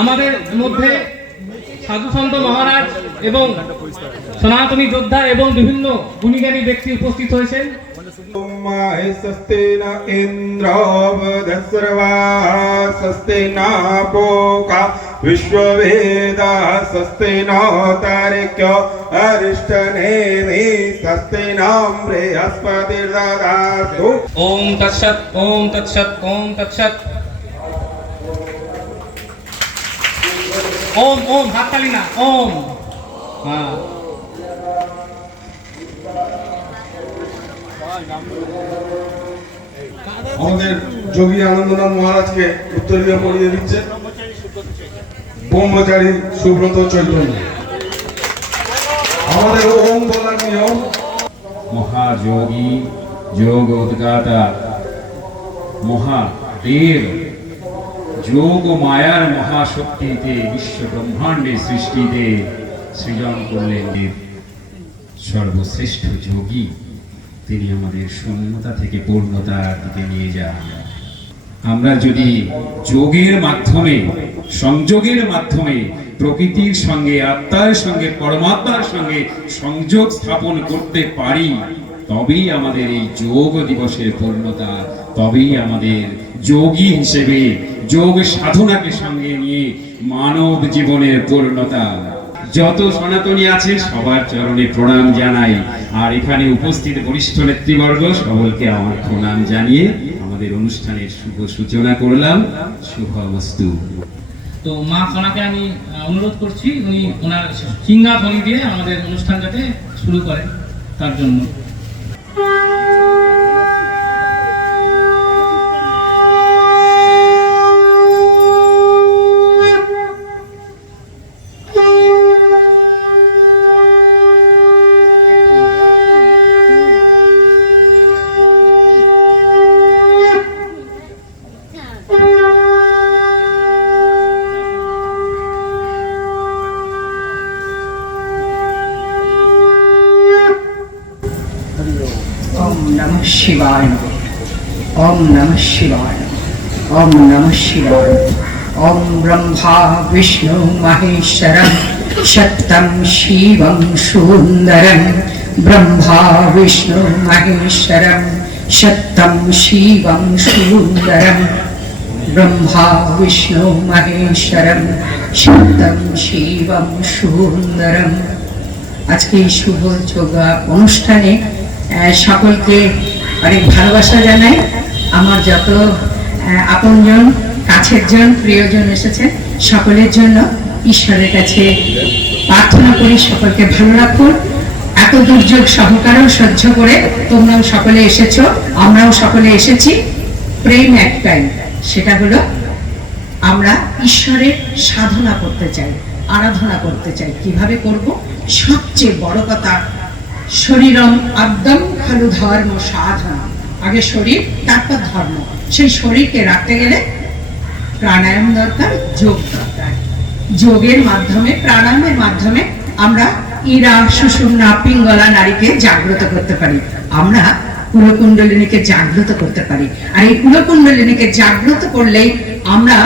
আমাদের মধ্যে সাধু সন্ত মহারাজ এবং সনাতনী যোদ্ধা এবং বিভিন্ন গুণীজ্ঞানী ব্যক্তি উপস্থিত হয়েছেন। स्वस्तेन इंद्रो वदस्रवाः स्वस्तेन पोका विश्ववेदाः स्वस्तेन तारक्यो अरिष्टनेमि स्वस्तेन बृहस्पतिर्दधातु। ओम तत्सत् ओम तत्सत् ओम तत्सत्। ओम ओम हाथ ताली ना ओम। हाँ আমাদের যোগী আনন্দনাথ মহারাজকে উত্তরীয় পড়িয়ে দিচ্ছে ব্রহ্মচারী সুব্রত চৈতন্য। আমাদের ওম বলার নিয়ম। মহাযোগী যোগ উদ্গাতা মহাদেব যোগ মায়ার মহাশক্তিতে বিশ্ব ব্রহ্মাণ্ডের সৃষ্টিতে সৃজন করলেন সর্বশ্রেষ্ঠ যোগী। তিনি আমাদের শূন্যতা থেকে পূর্ণতার দিকে নিয়ে যান। আমরা যদি যোগের মাধ্যমে সংযোগের মাধ্যমে প্রকৃতির সঙ্গে আত্মার সঙ্গে পরমাত্মার সঙ্গে সংযোগ স্থাপন করতে পারি, তবেই আমাদের এই যোগ দিবসের পূর্ণতা, তবেই আমাদের যোগী হিসেবে যোগ সাধনাকে সঙ্গে নিয়ে মানব জীবনের পূর্ণতা। যত সনাতনী আছে সবার চরণে প্রণাম জানাই, আর এখানে উপস্থিত বরিষ্ঠ নেতৃবর্গ সকলকে আমার প্রণাম জানিয়ে আমাদের অনুষ্ঠানের শুভ সূচনা করলাম। শুভমস্তু। তো মা সোনাকে আমি অনুরোধ করছি উনি ওনার চিঙ্গা ধ্বনি দিয়ে আমাদের অনুষ্ঠান যাতে শুরু করেন, তার জন্য। ओम नमः शिवाय। ओम नमः शिवाय। ओम नमः शिवाय। ओम ब्रह्मा विष्णु महेश्वरं शक्तं शिवं सुंदरं। ब्रह्मा विष्णु महेश्वरं शक्तं शिवं सुंदरं। ब्रह्मा विष्णु महेश्वरं शक्तं शिवं सुंदरं। आज के शुभ যোগা অনুষ্ঠানে সকলকে অনেক ভালোবাসা জানাই। আমার যত আপনজন কাছের জন প্রিয়জন এসেছেন সকলের জন্য ঈশ্বরের কাছে প্রার্থনা করি সকলকে ভালো রাখুন। এত দুর্যোগ সহকারেও সহ্য করে তোমরাও সকলে এসেছো, আমরাও সকলে এসেছি। প্রেম একটাই, সেটা হলো আমরা ঈশ্বরের সাধনা করতে চাই, আরাধনা করতে চাই। কিভাবে করব? সবচেয়ে বড় কথা, শরীরম আদ্যম খালু ধর্ম সাধনা। আগে শরীর, তারপর ধর্ম। সেই শরীরকে রাখতে গেলে প্রাণায়াম দরকার, যোগ দরকার। যোগের মাধ্যমে, প্রাণায়ামের মাধ্যমে আমরা ইরা সুষুম্না পিঙ্গলা নারীকে জাগ্রত করতে পারি, আমরা কুলকুণ্ডলিনীকে জাগ্রত করতে পারি। আর এই কুলকুণ্ডলিনীকে জাগ্রত করলেই আমরা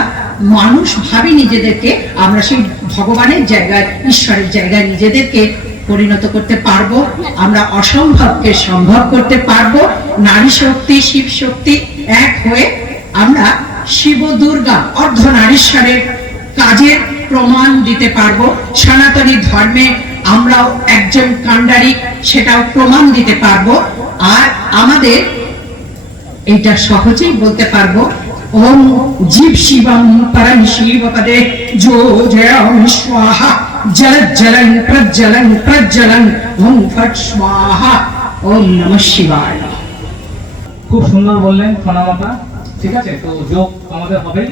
মানুষ ভাবি নিজেদেরকে, আমরা সেই ভগবানের জায়গায়, ঈশ্বরের জায়গায় নিজেদেরকে পরিণত করতে পারবো। আমরা অসম্ভবকে সম্ভব করতে পারবো। নারী শক্তি, শিব শক্তি এক হয়ে আমরা শিব দুর্গা অর্ধনারীশ্বরের কাজের প্রমাণ দিতে পারবো। সনাতনী ধর্মে আমরাও একজন কাণ্ডারী, সেটাও প্রমাণ দিতে পারবো। আর আমাদের এটা সহজেই বলতে পারবো, ওম জীব শিবম পরম শিবপদে জো জয়ম স্বাহা জলজ্জলং প্রজ্জ্বলং প্রজ্জ্বলং ওম ফট স্বাহা। ওম নমঃ শিবায়। খুব সুন্দর বললেন সোনামাতা। ঠিক আছে, তো যোগ আমাদের হবে।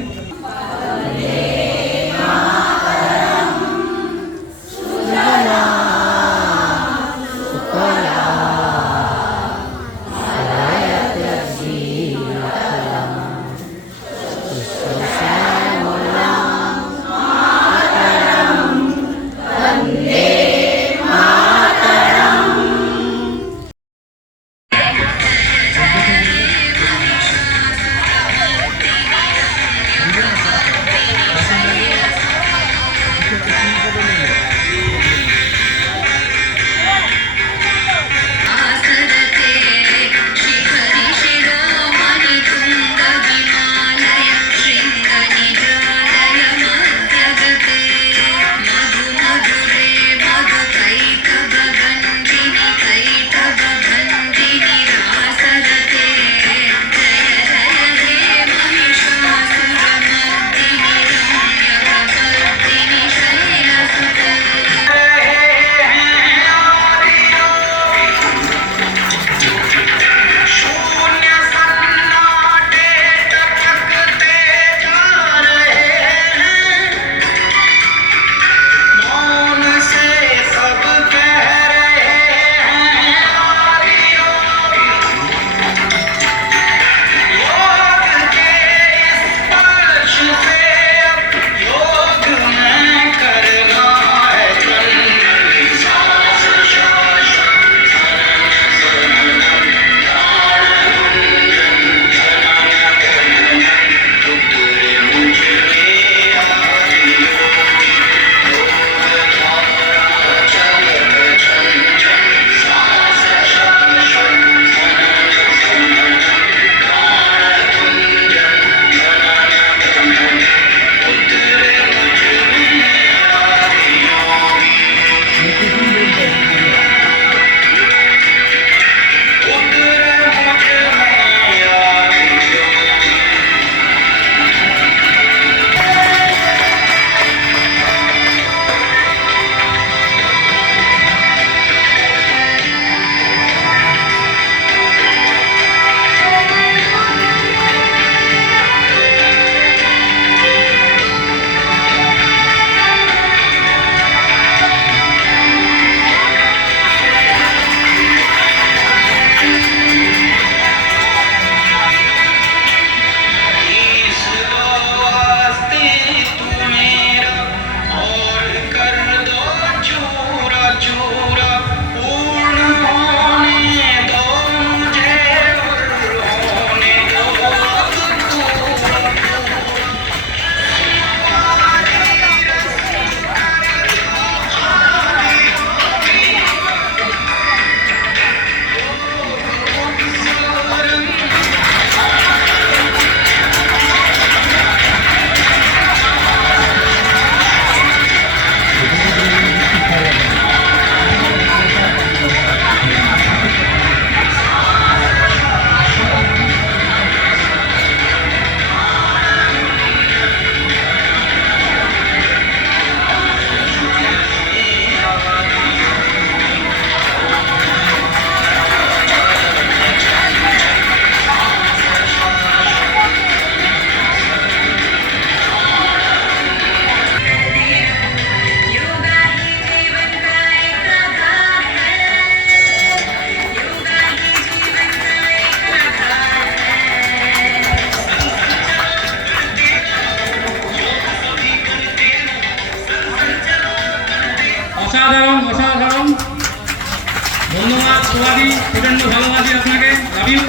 সোহাদি প্রচন্ড ভালোবাসি আপনাকে, লাভ ইউ,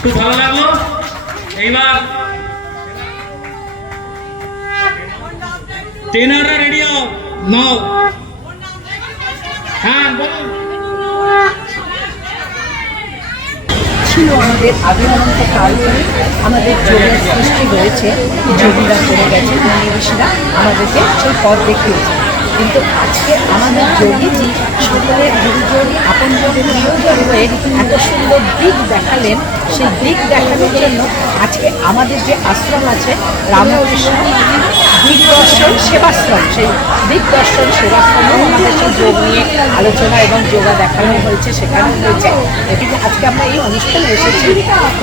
খুব ভালো লাগলো। এইবার ট্রেনাররা রেডি হও, নাও। হ্যাঁ বলুন। ছিল আমাদের আদি অনন্ত কাল থেকে আমাদের যোগের সৃষ্টি হয়েছে, যোগীরা করে গেছে, মুনি ঋষিরা আমাদেরকে সেই পথ দেখিয়েছে। কিন্তু আজকে আমাদের যোগীজি সকলের গুরুজন আপনজন প্রিয়জন হয়ে এত সুন্দর দিক দেখালেন। সেই দিক দেখানোর জন্য আজকে আমাদের যে আশ্রম আছে রামকৃষ্ণ দিগদর্শন সেবাশ্রম, সেই দিগদর্শন সেবাশ্রমেও আমাদের সেই যোগ নিয়ে আলোচনা এবং যোগা দেখানো হয়েছে, শেখানো হয়েছে। এটি আজকে আমরা এই অনুষ্ঠানে এসেছি।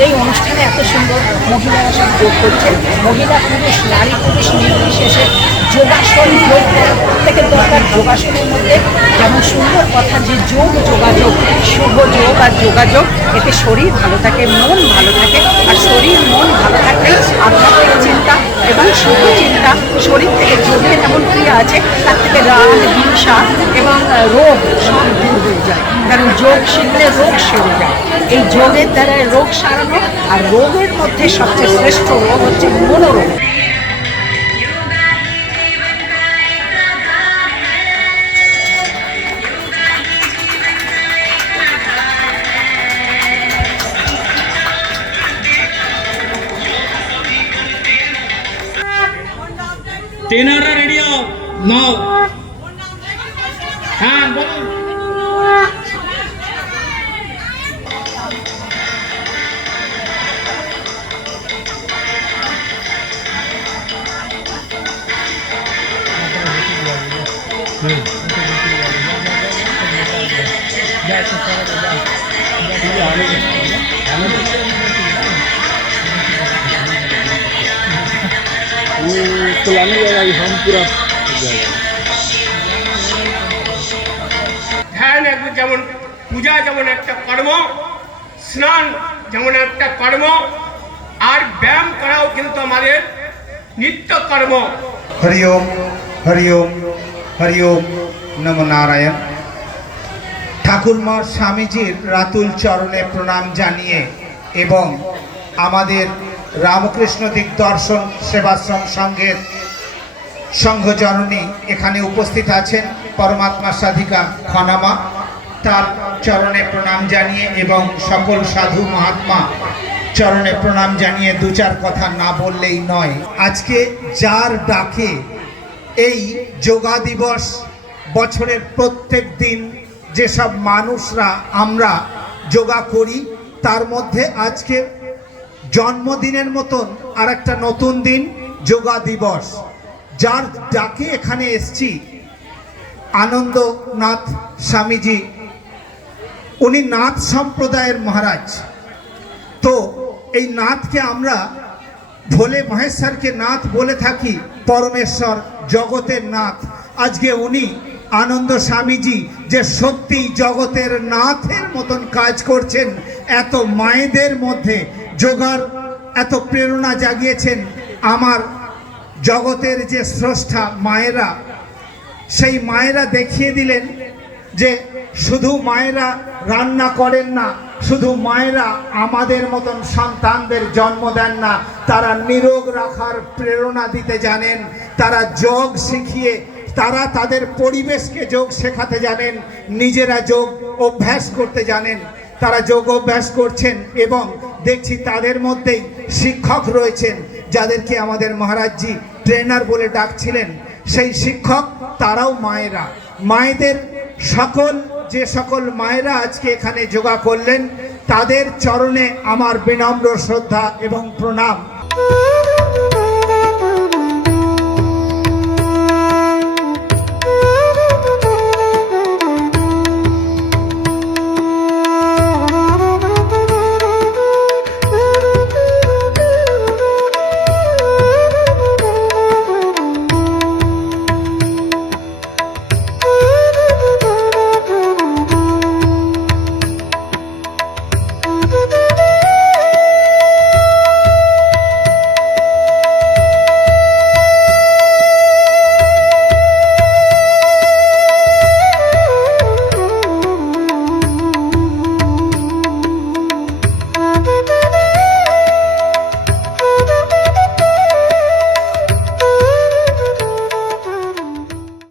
এই অনুষ্ঠানে এত সুন্দর মহিলারা সব যোগ করছে, মহিলা পুরুষ নারী পুরুষ নির্বিশেষে যোগাসন, যোগ প্রত্যেকের দরকার। যোগাসনের মধ্যে যেমন সুন্দর কথা যে যোগ যোগাযোগ, শুভ যোগ আর যোগাযোগ, এতে শরীর ভালো থাকে, মন ভালো থাকে। আর শরীর মন ভালো থাকলে আধ্যাত্মিক চিন্তা এবং শুভ চিন্তা, শরীর থেকে যোগের এমন ক্রিয়া আছে তার থেকে রাগ, হিংসা এবং রোগ সব দূর হয়ে যায়। কারণ যোগ শিখলে রোগ সেরে যায়। এই যোগের দ্বারা রোগ সারানো, আর রোগের মধ্যে সবচেয়ে শ্রেষ্ঠ রোগ হচ্ছে মনোরোগ। ট্রেনাররা রেডি হও, নাও। হ্যাঁ বলুন। ধ্যান যেমন, পূজা যেমন একটা কর্ম, স্নান যেমন একটা কর্ম, আর ব্যায়াম করাও কিন্তু আমাদের নিত্য কর্ম। হরি ওম, হরি ওম, হরি ওম, নম নারায়ণ। ঠাকুরমা স্বামীজির রাতুল চরণে প্রণাম জানিয়ে এবং আমাদের রামকৃষ্ণ দিগদর্শন সেবাশ্রম সংঘের সংঘজননী এখানে উপস্থিত আছেন, পরমাত্মা সাধিকা খনামা, তার চরণে প্রণাম জানিয়ে এবং সকল সাধু মহাত্মা চরণে প্রণাম জানিয়ে দু চার কথা না বললেই নয়। আজকে যার ডাকে এই যোগা দিবস, বছরের প্রত্যেক দিন যেসব মানুষরা আমরা যোগা করি, তার মধ্যে আজকে জন্মদিনের মতন আর একটা নতুন দিন যোগা দিবস। যার ডাকে এখানে এসছি আনন্দনাথ স্বামীজি, উনি নাথ সম্প্রদায়ের মহারাজ। তো এই নাথকে আমরা ভোলে মহেশ্বরকে নাথ বলে থাকি, পরমেশ্বর জগতের নাথ। আজকে উনি আনন্দ স্বামীজি যে সত্যি জগতের নাথের মতন কাজ করছেন, এত মায়েদের মধ্যে যোগার এত প্রেরণা জাগিয়েছেন। আমার জগতের যে স্রষ্টা মায়েরা, সেই মায়েরা দেখিয়ে দিলেন যে শুধু মায়েরা রান্না করেন না, শুধু মায়েরা আমাদের মতন সন্তানদের জন্ম দেন না, তারা নিরোগ রাখার প্রেরণা দিতে জানেন। তারা যোগ শিখিয়ে তারা তাদের পরিবেশকে যোগ শেখাতে জানেন, নিজেরা যোগ অভ্যাস করতে জানেন। তারা যোগ অভ্যাস করছেন এবং দেখছি তাদের মধ্যেই শিক্ষক রয়েছেন, যাদেরকে আমাদের মহারাজজি ট্রেনার বলে ডাকছিলেন। সেই শিক্ষক তারাও মায়েরা। মায়েদের যে সকল মায়েরা আজকে এখানে যোগা করলেন, তাদের চরণে আমার বিনম্র শ্রদ্ধা এবং প্রণাম।